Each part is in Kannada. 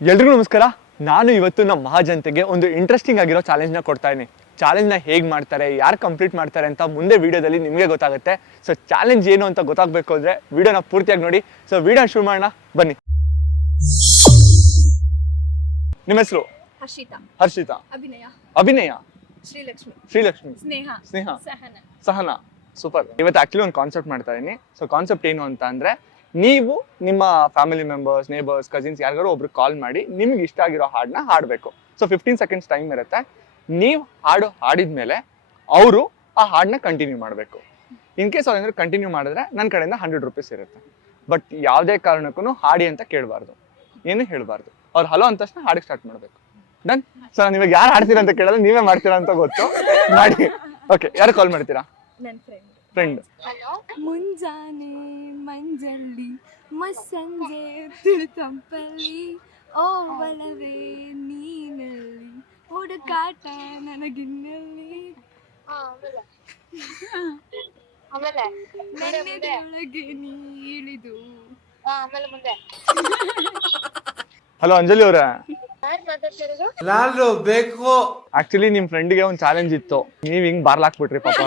ಎಲ್ರಿಗೂ ನಮಸ್ಕಾರ. ನಾನು ಇವತ್ತು ನಮ್ಮ ಮಹಾಜನತೆಗೆ ಒಂದು ಇಂಟ್ರೆಸ್ಟಿಂಗ್ ಆಗಿರೋ ಚಾಲೆಂಜ್ನ ಕೊಡ್ತಾ ಇದ್ದೀನಿ. ಚಾಲೆಂಜ್ನ ಹೇಗೆ ಮಾಡ್ತಾರೆ, ಯಾರು ಕಂಪ್ಲೀಟ್ ಮಾಡ್ತಾರೆ ಅಂತ ಮುಂದೆ ವಿಡಿಯೋದಲ್ಲಿ ನಿಮಗೆ ಗೊತ್ತಾಗುತ್ತೆ. ಸೊ ಚಾಲೆಂಜ್ ಏನು ಅಂತ ಗೊತ್ತಾಗಬೇಕು ಅಂದರೆ ವಿಡಿಯೋನ ಪೂರ್ತಿಯಾಗಿ ನೋಡಿ. ಸೊ ವಿಡಿಯೋ ಶುರು ಮಾಡೋಣ ಬನ್ನಿ. ನಿಮ್ಮ ಹೆಸರು? ಹರ್ಷಿತಾ. ಅಭಿನಯ. ಶ್ರೀಲಕ್ಷ್ಮಿ. ಸ್ನೇಹ. ಸಹನಾ. ಸೂಪರ್. ಇವತ್ತು ಆಕ್ಚುಲಿ ಒಂದು ಕಾನ್ಸೆಪ್ಟ್ ಮಾಡ್ತಾ ಇದೀನಿ. ಸೊ ಕಾನ್ಸೆಪ್ಟ್ ಏನು ಅಂತ ಅಂದ್ರೆ, ನೀವು ನಿಮ್ಮ ಫ್ಯಾಮಿಲಿ ಮೆಂಬರ್ಸ್, ನೇಬರ್ಸ್, ಕಸಿನ್ಸ್ ಯಾರಿಗಾರು ಒಬ್ರು ಕಾಲ್ ಮಾಡಿ ನಿಮ್ಗೆ ಇಷ್ಟ ಆಗಿರೋ ಹಾಡನ್ನ ಹಾಡಬೇಕು. ಸೊ 15 ಸೆಕೆಂಡ್ಸ್ ಟೈಮ್ ಇರುತ್ತೆ. ನೀವು ಹಾಡಿದ್ಮೇಲೆ ಅವರು ಆ ಹಾಡನ್ನ ಕಂಟಿನ್ಯೂ ಮಾಡಬೇಕು. ಇನ್ ಕೇಸ್ ಅವ್ರು ಏನಾದ್ರು ಕಂಟಿನ್ಯೂ ಮಾಡಿದ್ರೆ ನನ್ನ ಕಡೆಯಿಂದ 100 ರೂಪೀಸ್ ಇರುತ್ತೆ. ಬಟ್ ಯಾವುದೇ ಕಾರಣಕ್ಕೂ ಹಾಡಿ ಅಂತ ಕೇಳಬಾರ್ದು, ಏನು ಹೇಳಬಾರ್ದು. ಅವ್ರು ಹಲೋ ಅಂದ ತಕ್ಷಣ ಹಾಡಿಗೆ ಸ್ಟಾರ್ಟ್ ಮಾಡಬೇಕು. ಡನ್. ಸೊ ನಾನು ಇವಾಗ ಯಾರು ಹಾಡ್ತೀರಾ ಅಂತ ಕೇಳೋದು, ನೀವೇ ಮಾಡ್ತೀರಾ ಅಂತ ಗೊತ್ತು, ಮಾಡಿ. ಓಕೆ, ಯಾರು ಕಾಲ್ ಮಾಡ್ತೀರಾ? ಫ್ರೆಂಡ್. ಮುಂಜಾನೆ ಮಂಜಲ್ಲಿ ಮಸಂಜೆ ತಿರುತಂಪಲ್ಲಿ ಓ ಒಳವೇ ನೀನಲ್ಲಿ ಹುಡುಕಾಟ ನನಗಿನ್ನಲ್ಲಿ ನನ್ನೊಳಗೆ ನೀ ಇಳಿದು ಹಲೋ ಅಂಜಲಿ ಅವರ. ನಾನು ಬೇಕು. ಆಕ್ಚುಲಿ ನಿಮ್ ಫ್ರೆಂಡ್ಗೆ ಒಂದು ಚಾಲೆಂಜ್ ಇತ್ತು, ನೀವ್ ಹಿಂಗ್ ಬಾರ್ಲಾಕ್ಬಿಟ್ರಿ ಪಾಪ.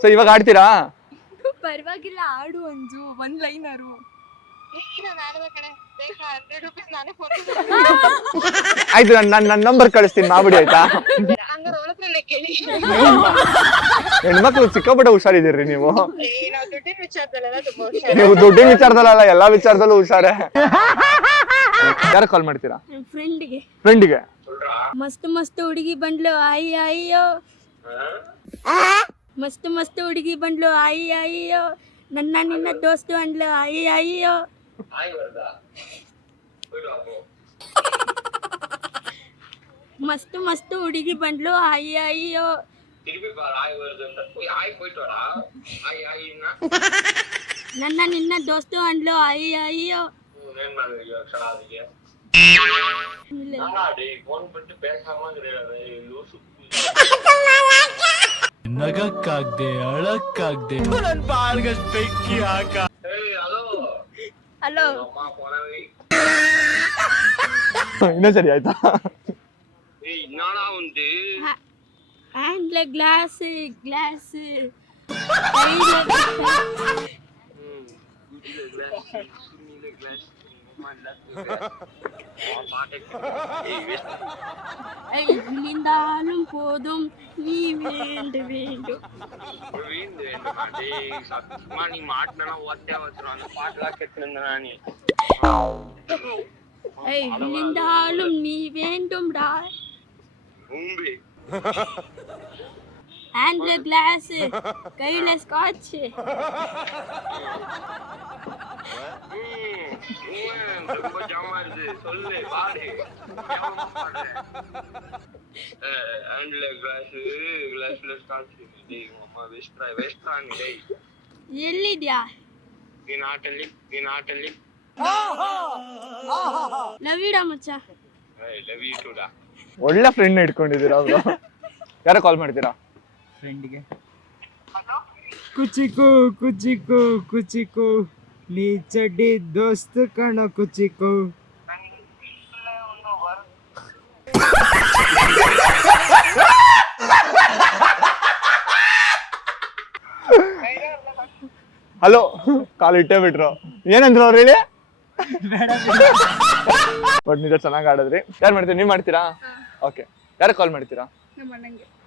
ಸೊ ಇವಾಗ ಆಡ್ತೀರಾ? ಪರವಾಗಿಲ್ಲ, ಆಡು ಅಂಜು, ಒಂದ್ ಲೈನರು. ಆಯ್ತು, ನನ್ನ ನಂಬರ್ ಕಳಿಸ್ತೀನಿ, ಮಾಡ್ಬಿಡಿ ಆಯ್ತಾ? ಹೆಣ್ಮಕ್ಳು ಸಿಕ್ಕಾಪಟ್ಟೆ ಹುಷಾರಿದ್ದೀರಿ ನೀವು. ನೀವು ದುಡ್ಡಿನ ವಿಚಾರದಲ್ಲ, ಎಲ್ಲಾ ವಿಚಾರದಲ್ಲೂ ಹುಷಾರೇ. ಯಾರು ಕಾಲ್ ಮಾಡ್ತೀರಾ? ಫ್ರೆಂಡಿಗೆ. ಮಸ್ತ್ ಮಸ್ತ್ ಹುಡುಗಿ ಬಂದ್ಲು ಆಯಿ ಅಯ್ಯೋ, ಮಸ್ತ್ ಮಸ್ತ್ ಹುಡುಗಿ ಬಂದ್ಲು ಆಯಿ ಅಯ್ಯೋ, ನನ್ನ ನಿನ್ನ ದೋಸ್ತು ಅಂದ್ಲು ಆಯಿ ಅಯ್ಯೋ. ಮಸ್ತ್ ಮಸ್ತ್ ಹುಡುಗಿ ಬಂದ್ಲು ಆಯಿ ಅಯ್ಯೋ, ನನ್ನ ನಿನ್ನ ದೋಸ್ತು ಅಂದ್ಲು ಆಯಿ ಅಯ್ಯೋ. ನಗಕ್ಕಾಗ್ದೆ ಅಳಕ್ಕಾಗ್ದೆ ನನ್ ಬಾಳ್ಗಷ್ಟ್ ಬೆಂಕಿ ಹಾಕ. ಹಲೋ, ಇನ್ನೂ ಸರಿ ಆಯ್ತಾ? ಹ್ಯಾಂಡ್ಲ ಗ್ಲಾಸ್ ಗ್ಲಾಸ್ இருந்தாலும் போதும் நீ வேண்டு வேண்டும். நீ மாட்டினா ஒத்தே வச்சிரும், அந்த பாட்டுலாம் கேட்டுருந்தா நீ. இருந்தாலும் நீ வேண்டும்டா. ஹேண்ட்ல கிளாஸ், கையில ஸ்காட்ச். ரொம்ப ஜாமா இருக்கு, சொல்லு பாடு. ஹேண்ட்ல கிளாஸ்ல ஸ்காட்ச். டேய் அம்மா வெஸ்ட்ரா நீ. டேய் ಎಲ್ಲಿದ್ಯಾ? ನೀನ್ ಆಟಲ್ಲಿ ಲವ್ ಯು ಡಾ ಮಚ್ಚ. ಲವ್ ಯು ಟು ಡಾ. ಒಳ್ಳೆ ಫ್ರೆಂಡ್ ಇಟ್ಕೊಂಡಿದ್ದೀರಾ ಅವರು. ಯಾರು ಕಾಲ್ ಮಾಡ್ತೀರಾ? ಫ್ರೆಂಡ್ಗೆ. ಕುಚಿಕು ಕುಚಿಕು ಕುಚಿಕು ನೀ ಚಡ್ಡಿ ದೋಸ್ತ್ ಕಣ ಕುಚಿಕು. ಹಲೋ, ಕಾಲ್ ಇಟ್ಟೇ ಬಿಟ್ರು. ಏನಂದ್ರು ಅವ್ರು ಹೇಳಿ? ಬಟ್ ನಿಜ ಚೆನ್ನಾಗಿ ಆಡಿದ್ರಿ. ಯಾರು ಮಾಡ್ತೀರಾ? ನೀವ್ ಮಾಡ್ತೀರಾ? ಓಕೆ, ಯಾರು ಕಾಲ್ ಮಾಡ್ತೀರಾ?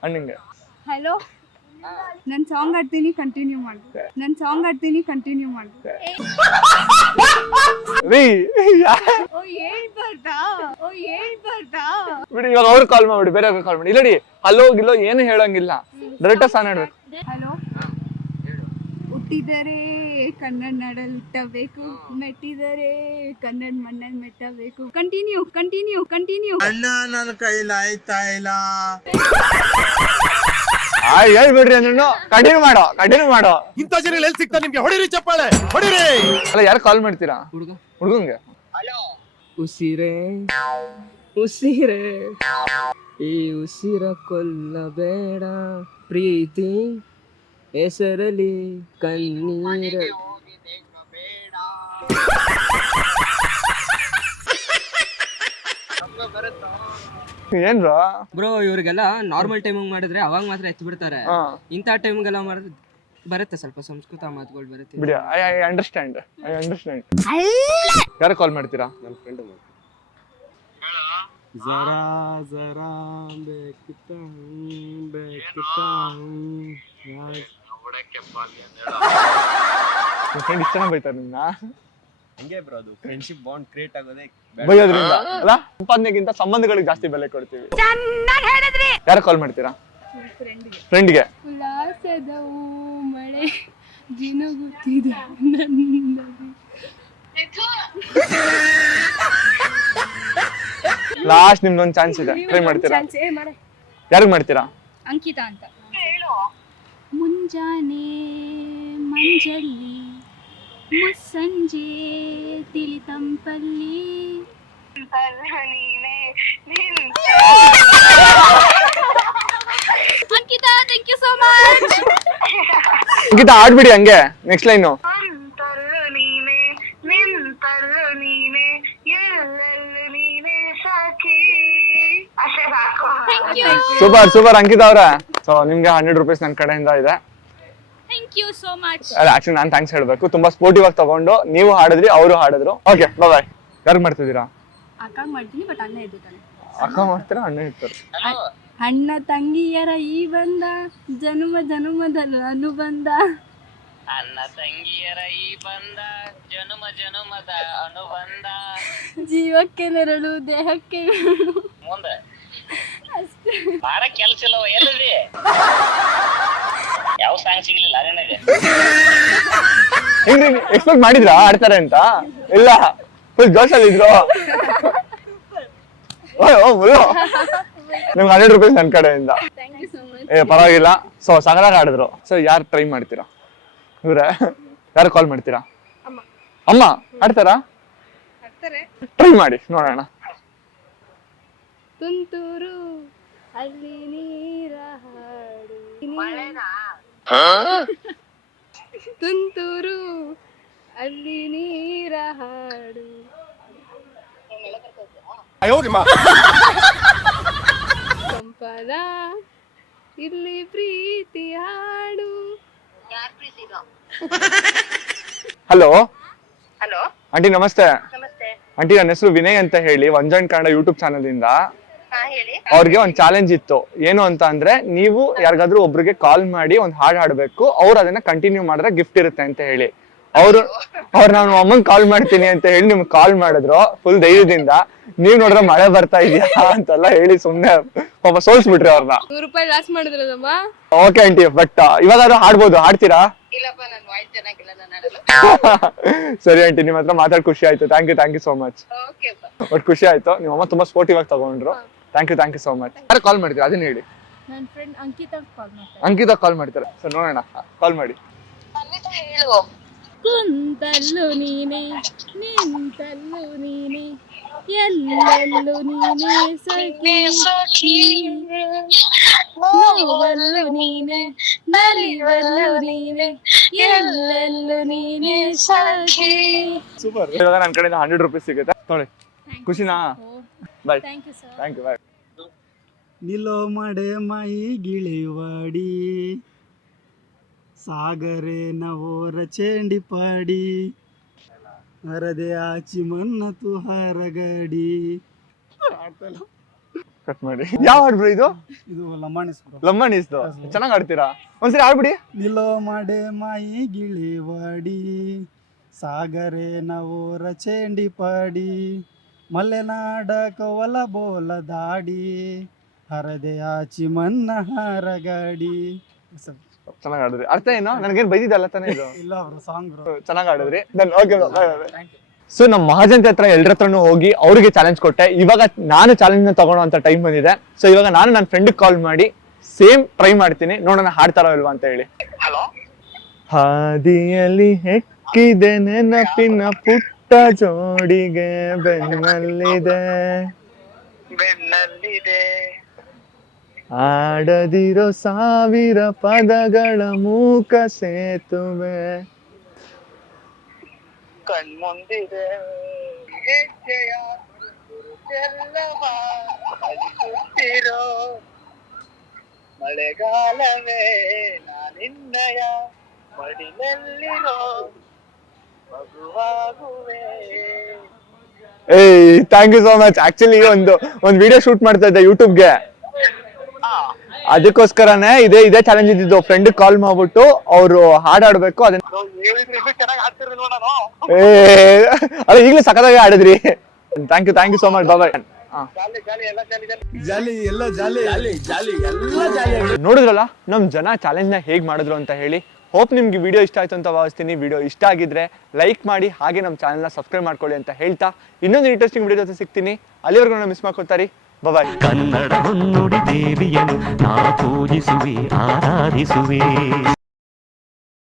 ಅಣ್ಣಂಗೆ. ಹಲೋ, ನನ್ ಸಾಂಗ್ ಆಡ್ತೀನಿ, ಕಂಟಿನ್ಯೂ ಮಾಡು. ರೀ ಓ ಹೇಳ್ಬಾರ್ದಾ? ಬಿಡಿ, ಇವಾಗ ಅವ್ರು ಕಾಲ್ ಮಾಡ್ಬಿಡಿ, ಬೇರೆ ಕಾಲ್ ಮಾಡಿ. ಇಲ್ಲಡಿ, ಹಲೋ ಗಿಲ್ಲೋ ಏನು ಹೇಳಂಗಿಲ್ಲ, ಡೈರೆಕ್ಟ್ ಸಾಂಗ್ ಆಡ್ಬೇಕು. ಹಲೋ, ಹುಟ್ಟಿದರೆ ಕನ್ನಡ ನಾಡಲ್ಲಿ ಹುಟ್ಟಬೇಕು, ಮೆಟ್ಟಿದರೆ ಕನ್ನಡ ಮಣ್ಣಲ್ಲಿ ಮೆಟ್ಟಬೇಕು. ಕಂಟಿನ್ಯೂ. ಅಣ್ಣ ನನ್ನ ಕೈಲ ಆಯ್ತಾ ಇಲ್ಲ. ಹೇಳ್ಬಿಡ್ರಿ, ಅಂದ್ರೆ ಕಂಟಿನ್ಯೂ ಮಾಡೋ. ಇಂಥ ಜನ ಎಲ್ಲಿ ಸಿಗ್ತಾ ನಿಮ್ಗೆ? ಹೊಡಿರಿ ಚಪ್ಪಾಳೆ, ಹೊಡಿರಿ. ಅಲ್ಲ, ಯಾರು ಕಾಲ್ ಮಾಡ್ತೀರಾ? ಹುಡುಗಂಗೆ. ಉಸಿರೇ ಈ ಉಸಿರ ಕೊಲ್ಲಬೇಡ, ಪ್ರೀತಿ ಹೆಸರಲಿ ಕಣ್ಣೀರ ಏನ್ ಬ್ರೋ? ಬ್ರೋ ಇವ್ರಿಗೆಲ್ಲ ನಾರ್ಮಲ್ ಟೈಮಿಂಗ್ ಮಾಡಿದ್ರೆ ಅವಾಗ ಮಾತ್ರ ಎತ್ತು ಬಿಡ್ತಾರೆ. ಇಂಥ ಟೈಮಿಗೆಲ್ಲ ಮಾಡಿದ್ರೆ ಬರುತ್ತೆ, ಸ್ವಲ್ಪ ಸಂಸ್ಕೃತ ಮಾತುಗಳು ಬರುತ್ತೆ. ಬಿಡಿ, ಐ ಅಂಡರ್ಸ್ಟ್ಯಾಂಡ್. ಯಾರು ಕಾಲ್ ಮಾಡ್ತೀರಾ? ನನ್ನ ಫ್ರೆಂಡ್ ಜರಾ ಜರಾ ಬೇಕಿತ್ತ ಫ್ರೆಂಡ್ ಇಷ್ಟ ಬೈತಾರೆ ನಿನ್ನ. ಹಂಗೆ ಬ್ರೋ, ಅದು ಫ್ರೆಂಡ್ಶಿಪ್ ಬಾಂಡ್ ಕ್ರಿಯೇಟ್ ಆಗೋದೇ ಬೈಯೋದ್ರಿಂದ ಅಲ್ಲ, ಸಂಪಾದನೆಗಿಂತ ಸಂಬಂಧಗಳಿಗೆ ಜಾಸ್ತಿ ಬೆಲೆ ಕೊಡ್ತೀವಿ. ಯಾರು ಕಾಲ್ ಮಾಡ್ತೀರಾ? ಫ್ರೆಂಡ್ಗೆ. ಉಲ್ಲಾಸದ ಮಳೆ ಜಿನುಗುತ್ತಿದೆ ಲಾಸ್ಟ್ ನಿಮ್ದೊಂದು ಚಾನ್ಸ್ ಇದೆ, ಟ್ರೈ ಮಾಡ್ತೀರಾ? ಯಾರಿಗೆ ಮಾಡ್ತೀರಾ? ಅಂಕಿತಾ ಅಂತ. ಮುಂಜಾನೆ ಮಂಜಲ್ಲಿ ಮುಸ್ಸಂಜೆ ತಿಳಿ ತಂಪಲ್ಲಿ Ankita, thank you so much. Ankita ಆಡ್ಬಿಡಿ ಹಂಗೆ. Next line. Super super Ankita ಅವ್ರೆ. ಸೊ ನಿಮ್ಗೆ 100 ರೂಪೀಸ್ ನನ್ನ ಕಡೆಯಿಂದ ಇದೆ. Thank you so much. ಅಲ್ಲ, ಆಕ್ಚುಲಿ ನಾನು ಥ್ಯಾಂಕ್ಸ್ ಹೇಳ್ಬೇಕು. ತುಂಬಾ ಸ್ಪೋರ್ಟಿವ್ ಆಗಿ ತಗೊಂಡು ನೀವು ಹಾಡಿದ್ರಿ, ಅವರು ಹಾಡಿದ್ರು. Okay, bye. ಯಾರಿಗೆ ಮಾಡ್ತಿದ್ದೀರಾ? ಅಕ್ಕ ಮಾಡ್ತೀನಿ, ಬಟ್ ಅಣ್ಣ ಇದ್ದಾನೆ. ಅಕ್ಕ ಮಾಡ್ತೀರಾ, ಅಣ್ಣ ಇರ್ತಾರೆ? ಅಣ್ಣ ತಂಗಿಯರ ಈ ಬಂದ ಜನ್ಮ ಜನ್ಮದ ಅನುಬಂಧ. ಅಣ್ಣ ತಂಗಿಯರ ಈ ಬಂದ ಜನುಮ ಜನುಮದ ಅನುಬಂಧ. ಜೀವಕ್ಕೆ ನೆರಳು, ದೇಹಕ್ಕೆ ನೆರಳು. ಮುಂದೆ ಬಾರ ಕೆಲ್ಸ ಇಲ್ಲವ, ಎಲ್ಲಿದೆ? ಯಾವ ಸಾಂಗ್ ಸಿಗ್ಲಿಲ್ಲ ನಿನಗೆ? ಹೆಂಗ್ರಿ ಎಕ್ಸ್ಪೆಕ್ಟ್ ಮಾಡಿದ್ರಾ ಆಡ್ತಾರೆ ಅಂತ? ಇಲ್ಲ, ಫುಲ್ ಜೋಶಲ್ಲಿ ಇದ್ರು. ನಿಮ್ಗೆ 100 ರೂಪೀಸ್ ನನ್ನ ಕಡೆಯಿಂದ. ಪರವಾಗಿಲ್ಲ. ಸೊ ಸಗಲಾಗ ಆಡಿದ್ರು. ಸೊ ಯಾರು ಟ್ರೈ ಮಾಡ್ತೀರಾ? ಇವ್ರೆ. ಯಾರು ಕಾಲ್ ಮಾಡ್ತೀರಾ? ಅಮ್ಮ ಆಡ್ತಾರಾ? ಟ್ರೈ ಮಾಡಿ ನೋಡೋಣ. ತುಂತೂರು ಅಲ್ಲಿ ನೀರ ಹಾಡು, ತುಂತೂರು ಅಲ್ಲಿ ನೀರ ಹಾಡು, ಸಂಪದ ಇಲ್ಲಿ ಪ್ರೀತಿ ಹಾಡು. ಹಲೋ ಹಲೋ ಆಂಟಿ, ನಮಸ್ತೆ. ನಮಸ್ತೆ. ಆಂಟಿ, ನನ್ನ ಹೆಸರು ವಿನಯ್ ಅಂತ ಹೇಳಿ, ಒಂಜಾಯಿಂಟ್ ಕನ್ನಡ ಯೂಟ್ಯೂಬ್ ಚಾನಲ್ ಇಂದ. ಹೇಳಿ. ಅವ್ರಿಗೆ ಒಂದು ಚಾಲೆಂಜ್ ಇತ್ತು. ಏನು ಅಂತ ಅಂದ್ರೆ, ನೀವು ಯಾರಿಗಾದ್ರೂ ಒಬ್ರಿಗೆ ಕಾಲ್ ಮಾಡಿ ಒಂದು ಹಾಡು ಹಾಡ್ಬೇಕು, ಅವ್ರು ಅದನ್ನ ಕಂಟಿನ್ಯೂ ಮಾಡಿದ್ರೆ ಗಿಫ್ಟ್ ಇರುತ್ತೆ ಅಂತ ಹೇಳಿ. ಅವ್ರು ನಾನು ಅಮ್ಮಂಗ್ ಕಾಲ್ ಮಾಡ್ತೀನಿ ಅಂತ ಹೇಳಿ ನಿಮ್ಗೆ ಕಾಲ್ ಮಾಡಿದ್ರು ಫುಲ್ ಧೈರ್ಯದಿಂದ. ನೀವ್ ನೋಡಿದ್ರೆ ಮಳೆ ಬರ್ತಾ ಇದೆಯಾ ಅಂತೆಲ್ಲ ಹೇಳಿ ಸುಮ್ನೆ ಪಾಪ ಸೋಲ್ಸ್ಬಿಟ್ರಿ ಅವ್ರನ್ನ. 100 ರೂಪಾಯಿ ಲಾಸ್ ಮಾಡಿದ್ರಲ್ಲಮ್ಮ. ಓಕೆ ಆಂಟಿ, ಬಟ್ ಇವಾಗಾದ್ರೂ ಹಾಡ್ಬೋದು, ಹಾಡ್ತೀರಾ? ಇಲ್ಲಪ್ಪ, ನನ್ನ ವಾಯ್ಸ್ ಚೆನ್ನಾಗಿಲ್ಲ, ನಾನು ಆಡಲ್ಲ. ಸರಿ ಆಂಟಿ, ನಿಮ್ ಹತ್ರ ಮಾತಾಡಿ ಖುಷಿ ಆಯ್ತು. Thank you so much. Okay but ಖುಷಿ ಆಯ್ತು, ನಿಮ್ಮಮ್ಮ ತುಂಬಾ ಸ್ಪೋರ್ಟಿವ್ ಆಗಿ ತಗೊಂಡ್ರು. Thank you so much. ಯಾರು ಕಾಲ್ ಮಾಡ್ತೀರಾ ಅದನ್ನ ಹೇಳಿ. ನನ್ನ ಫ್ರೆಂಡ್ ಅಂಕಿತಾ ಕಾಲ್ ಮಾಡ್ತಾರೆ. ಅಂಕಿತಾ ಕಾಲ್ ಮಾಡ್ತಾರೆ. ಸರ್ ನೋಡೋಣ, ಕಾಲ್ ಮಾಡಿ. ಹೇಳು. ಕುಂತಲ್ಲು ನೀನೆ, ನಿಂತಲ್ಲು ನೀನೆ, ಎಲ್ಲೆಲ್ಲೂ ನೀನೆ ಸಖಿ, ನೋವಲ್ಲು ನೀನೆ, ನಲಿವಲ್ಲು ನೀನೆ, ಎಲ್ಲೆಲ್ಲೂ ನೀನೆ ಸಖಿ. ಸೂಪರ್. ಇವಾಗ ನನ್ನ ಕಡೆಯಿಂದ 100 ರೂಪೀಸ್ ಸಿಗುತ್ತೆ, ತೊಗೊಳ್ಳಿ. ಖುಷಿನಾ? Bye. Thank you sir. Thank you, bye. ನಿಲೋ ಮಡೆ ಮೈ ಗಿಳಿವಾಡಿ ಸಾಗರೆ ನವೋರ ಚೇಂಡಿ ಪಾಡಿ ಹರದೆ ಆಚಿ ಮನ್ನ ತುಹಾರ ಗಾಡಿ. ಕಟ್ ಮಾಡಿ. ಯಾವ ಹಾಡ್ಬ್ರು ಇದು? ಇದು ಲಂಬಾಣಿಸ್ ಬ್ರೋ. ಲಂಬಾಣಿಸ್ದು ಚೆನ್ನಾಗಿ ಆಡ್ತೀರಾ? ಒಂದ್ಸರಿ ಆಡ್ಬಿಡಿ. ನಿಲೋ ಮಡೆ ಮೈ ಗಿಳಿವಾಡಿ ಸಾಗರೆ ನವೋರ ಚೇಂಡಿ ಪಾಡಿ ಮಲೆನಾಡ ಕವಲ ಬೋಲ ದಾಡಿ ಹರದೆ ಆಚಿ ಮನ್ನ ಹಾರ ಗಾಡಿ. ಚೆನ್ನಾಗಿ ಆಡಿದ್ರಿ. ಅರ್ಥ ಏನು? ನನಗೇನು ಬೈದಿದ್ದಲ್ಲ ತಾನೇ ಇದು? ಇಲ್ಲ ಬ್ರೋ, ಸಾಂಗ್ ಬ್ರೋ. ಚೆನ್ನಾಗಿ ಆಡಿದ್ರಿ. ಸೊ ನಮ್ಮ ಮಹಾಜನ್ ಹತ್ರ ಎಲ್ಲರ ಹತ್ರನೂ ಹೋಗಿ ಅವ್ರಿಗೆ ಚಾಲೆಂಜ್ ಕೊಟ್ಟೆ. ಇವಾಗ ನಾನು ಚಾಲೆಂಜ್ ತಗೊಳ್ಳೋ ಅಂತ ಟೈಮ್ ಬಂದಿದೆ. ಸೊ ಇವಾಗ ನಾನು ನನ್ನ ಫ್ರೆಂಡ್ ಕಾಲ್ ಮಾಡಿ ಸೇಮ್ ಟ್ರೈ ಮಾಡ್ತೀನಿ, ನೋಡೋಣ ಹಾಡ್ತಾರೋ ಇಲ್ವಾ ಅಂತ ಹೇಳಿ. ಹಲೋ. ಹಾದಿಯಲ್ಲಿ ಹೆಕ್ಕಿದೆ ನೆನಪಿನ ಪುಟ್ಟ ಜೋಡಿಗೆ ಬೆನ್ನಲ್ಲಿದೆ ಆಡದಿರೋ 1000 ಪದಗಳ ಮೂಕ ಸೇತುವೆ ಕಣ್ಮುಂದಿದೆ ಚೆಲ್ಲವ ಅಳಿಸುತ್ತಿರೋ ಮಳೆಗಾಲವೇ ನಾನಿನ್ನಯ ಮಡಿಲಲ್ಲಿರೋ ಮಗುವಾಗುವೆ. ಏಯ್ thank you so much. Actually ಒಂದು ವಿಡಿಯೋ ಶೂಟ್ ಮಾಡ್ತಾ ಇದ್ದೆ ಯೂಟ್ಯೂಬ್ಗೆ, ಅದಕ್ಕೋಸ್ಕರನೇ ಇದೇ ಚಾಲೆಂಜ್ ಇದ್ದಿದ್ದು. ಫ್ರೆಂಡ್ ಕಾಲ್ ಮಾಡ್ಬಿಟ್ಟು ಅವರು ಹಾಡಾಡ್ಬೇಕು ಅದನ್ನ. ಚೆನ್ನಾಗಿ ಹಾಡ್ತಿರ್ಲಿ ನೋಡೋಣ. ಅಲ್ಲ ಈಗಲೂ ಸಖತ್ತಾಗಿ ಆಡಿದ್ರಿ. Thank you so much. Bye. ನೋಡಿದ್ರಲ್ಲ ನಮ್ ಜನ ಚಾಲೆಂಜ್ ನ ಹೇಗ್ ಮಾಡಿದ್ರು ಅಂತ ಹೇಳಿ. ಹೋಪ್ ನಿಮ್ಗೆ ವಿಡಿಯೋ ಇಷ್ಟ ಆಯ್ತು ಅಂತ ಭಾವಿಸ್ತೀನಿ. ವಿಡಿಯೋ ಇಷ್ಟ ಆಗಿದ್ರೆ ಲೈಕ್ ಮಾಡಿ, ಹಾಗೆ ನಮ್ಮ ಚಾನೆಲ್ನ ಸಬ್ಸ್ಕ್ರೈಬ್ ಮಾಡ್ಕೊಳ್ಳಿ ಅಂತ ಹೇಳ್ತಾ ಇನ್ನೊಂದು ಇಂಟ್ರೆಸ್ಟಿಂಗ್ ವಿಡಿಯೋ ಜೊತೆ ಸಿಗ್ತೀನಿ. ಅಲ್ಲಿವರೆಗೂ ಮಿಸ್ ಮಾಡ್ಕೊತಾರಿ. ಬಾಯ್. ಕನ್ನಡ ಹೊನ್ನುಡಿ ದೇವಿಯನ್ನು ನಾ ಪೂಜಿಸುವೆ ಆರಾಧಿಸುವೆ.